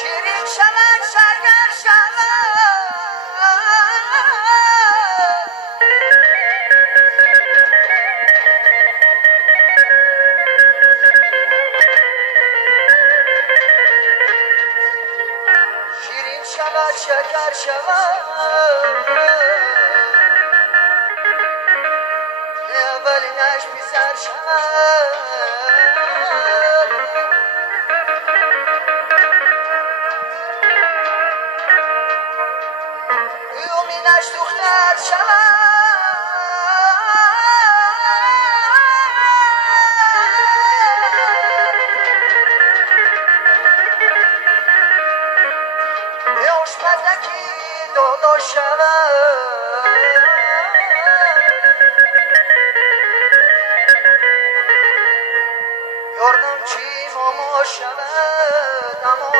شیرین شود شکر شود شیرین شود شکر شود اولینش بیزر شود دومینش دختر شود آشپزکی دادا شود یاردم چی ماما شود اما